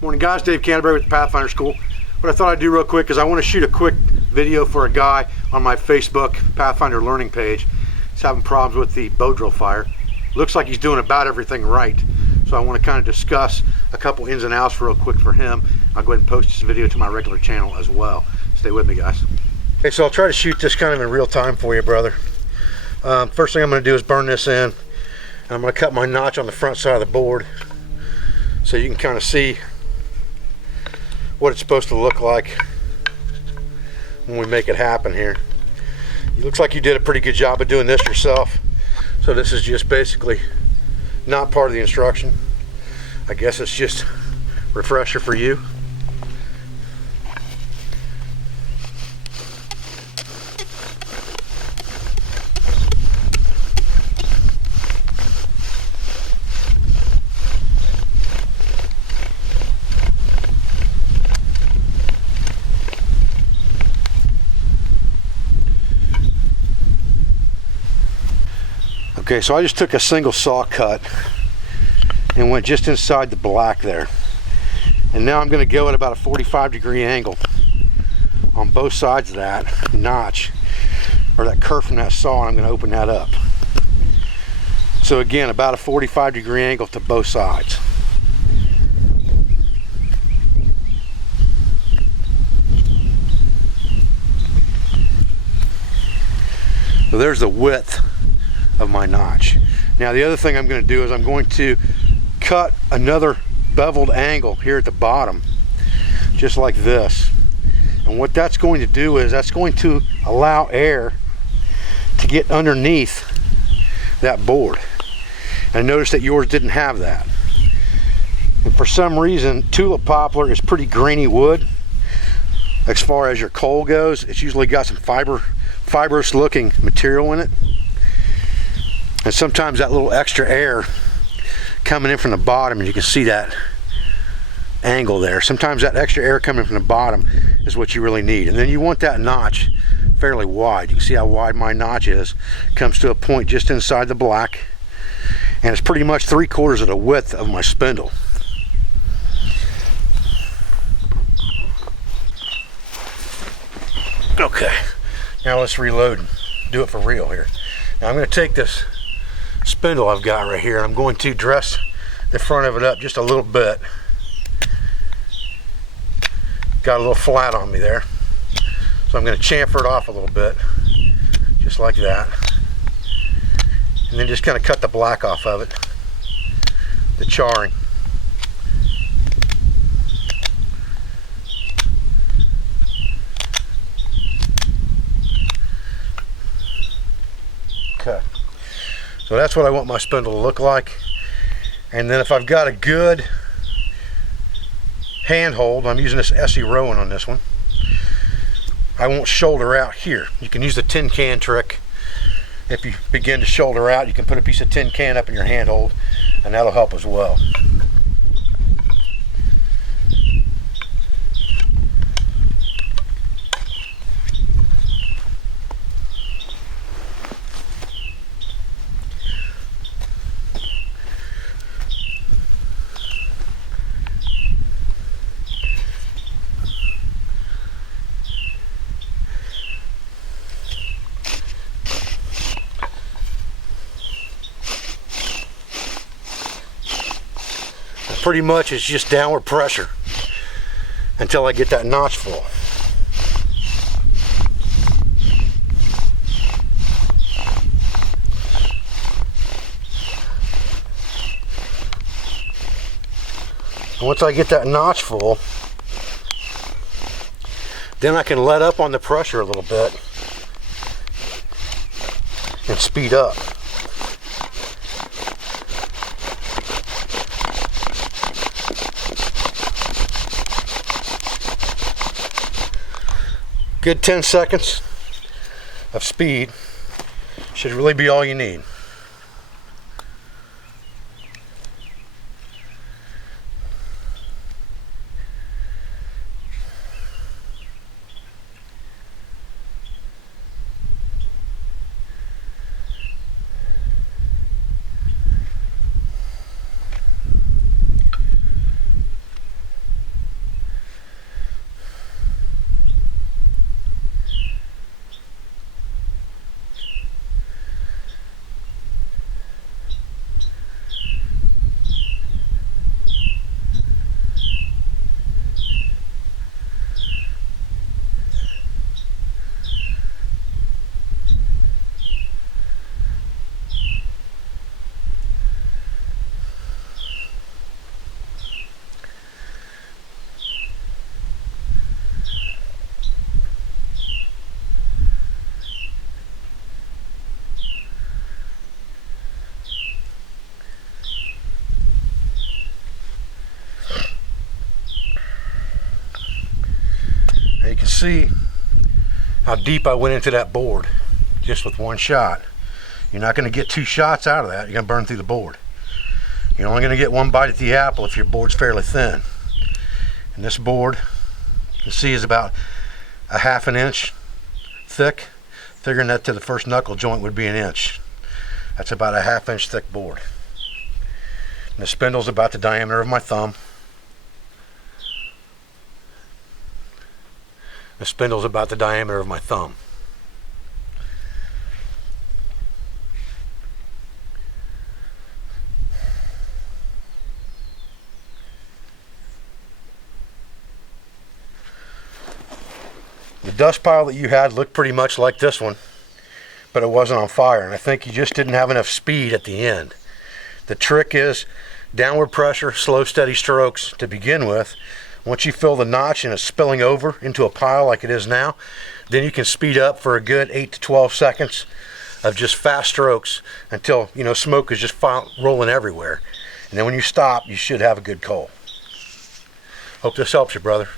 Morning guys, Dave Canterbury with the Pathfinder School. What I thought I'd do real quick is I want to shoot a quick video for a guy on my Facebook Pathfinder learning page. He's having problems with the bow drill fire. Looks like he's doing about everything right. So I want to kind of discuss a couple ins and outs real quick for him. I'll go ahead and post this video to my regular channel as well. Stay with me guys. Okay, so I'll try to shoot this kind of in real time for you, brother. First thing I'm going to do is burn this in. I'm going to cut my notch on the front side of the board so you can kind of see what it's supposed to look like when we make it happen here. It looks like you did a pretty good job of doing this yourself. So this is just basically not part of the instruction. I guess it's just a refresher for you. Okay, so I just took a single saw cut and went just inside the black there. And now I'm going to go at about a 45-degree angle on both sides of that notch, or that curve from that saw, and I'm going to open that up. So again, about a 45-degree angle to both sides. So there's the width of my notch. Now the other thing I'm going to do is I'm going to cut another beveled angle here at the bottom, just like this. And what that's going to do is that's going to allow air to get underneath that board. And notice that yours didn't have that. And for some reason, tulip poplar is pretty grainy wood. As far as your coal goes, it's usually got some fibrous looking material in it. And sometimes that little extra air coming in from the bottom, and you can see that angle there. Sometimes that extra air coming from the bottom is what you really need. And then you want that notch fairly wide. You can see how wide my notch is. Comes to a point just inside the black. And it's pretty much 3/4 of the width of my spindle. Okay, now let's reload and do it for real here. Now I'm going to take this spindle I've got right here, and I'm going to dress the front of it up just a little bit. Got a little flat on me there, so I'm going to chamfer it off a little bit, just like that, and then just kind of cut the black off of it, the charring. Okay. So that's what I want my spindle to look like. And then if I've got a good handhold, I'm using this SE Rowan on this one, I won't shoulder out here. You can use the tin can trick. If you begin to shoulder out, you can put a piece of tin can up in your handhold, and that'll help as well. Pretty much it's just downward pressure until I get that notch full. And once I get that notch full, then I can let up on the pressure a little bit and speed up. Good 10 seconds of speed should really be all you need. see how deep I went into that board just with one shot. You're not going to get 2 shots out of that. You're going to burn through the board. You're only going to get 1 bite at the apple if your board's fairly thin. And this board, you can see, is about a 1/2 inch thick. Figuring that to the first knuckle joint would be 1 inch. That's about a 1/2 inch thick board. And the spindle's about the diameter of my thumb. The spindle's about the diameter of my thumb. The dust pile that you had looked pretty much like this one, but it wasn't on fire, and I think you just didn't have enough speed at the end. The trick is downward pressure, slow steady strokes to begin with. Once you fill the notch and it's spilling over into a pile like it is now, then you can speed up for a good 8 to 12 seconds of just fast strokes until, you know, smoke is just rolling everywhere. And then when you stop, you should have a good coal. Hope this helps you, brother.